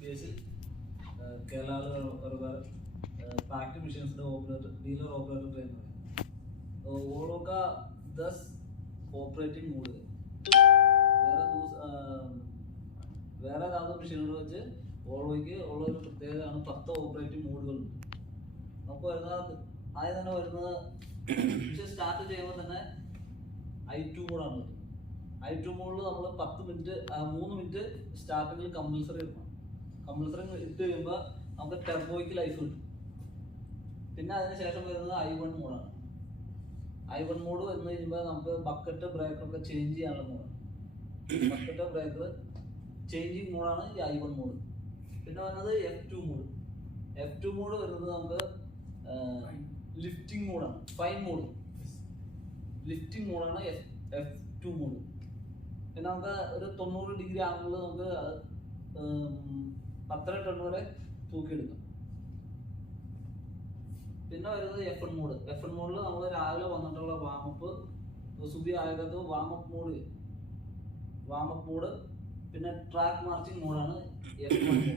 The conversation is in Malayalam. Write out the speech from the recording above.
ബേസിൽ Kerala packed machines operator dealer operator train वो लोग का 10 ऑपरेटिंग मोड है വേറെ ഏതാണ്ട് മെഷീനുകൾ വെച്ച് ഓളോയ്ക്ക് ഉള്ള ഒരു പ്രത്യേകതയാണ് 10 ഓപ്പറേറ്റിംഗ് മോഡുകളുണ്ട്. നമുക്ക് വരുന്നത് ആദ്യം തന്നെ വരുന്നത് മെഷീൻ സ്റ്റാർട്ട് ചെയ്യുമ്പോൾ തന്നെ I2 മോഡാണ്. I2 മോഡിൽ നമ്മൾ 10 മിനിറ്റ് 3 മിനിറ്റ് സ്റ്റാർട്ടിങ്ങിൽ കമ്പൽസറി ഇടണം. കമ്പൽസറി ഇട്ട് കഴിയുമ്പോൾ നമുക്ക് ടെർബോയ്ക്ക് ലൈഫ് കിട്ടും. പിന്നെ അതിനുശേഷം വരുന്നത് I1 മോഡാണ്. I1 മോഡ് വന്നു കഴിയുമ്പോൾ നമുക്ക് ബക്കറ്റ് ബ്രേക്കറൊക്കെ ചേഞ്ച് ചെയ്യാനുള്ള മോഡാണ്. ബക്കറ്റ് ബ്രേക്കർ ചേഞ്ചിങ് മോഡാണ് ഈ I1 മോഡ്. പിന്നെ വരുന്നത് F2 മോഡ്. F2 മോഡ് വരുന്നത് നമുക്ക് ലിഫ്റ്റിംഗ് മോഡാണ്. ഫൈൻ മോഡ് ലിഫ്റ്റിംഗ് മോഡാണ് F2 മോഡ്. പിന്നെ നമുക്ക് ഒരു 90 ഡിഗ്രി ആംഗിളിൽ നമുക്ക് 10 ടൺ വരെ തൂക്കിയെടുക്കാം. പിന്നെ വരുന്നത് F1 മോഡ്. F1 മോഡിൽ നമ്മൾ രാവിലെ വന്നിട്ടുള്ള വാമപ്പ് സുബി ആയകത്ത് വാമപ്പ് മോഡ് പിന്നെ ട്രാക്ക് മാർച്ചിങ് മോഡാണ് F1 മോഡ്.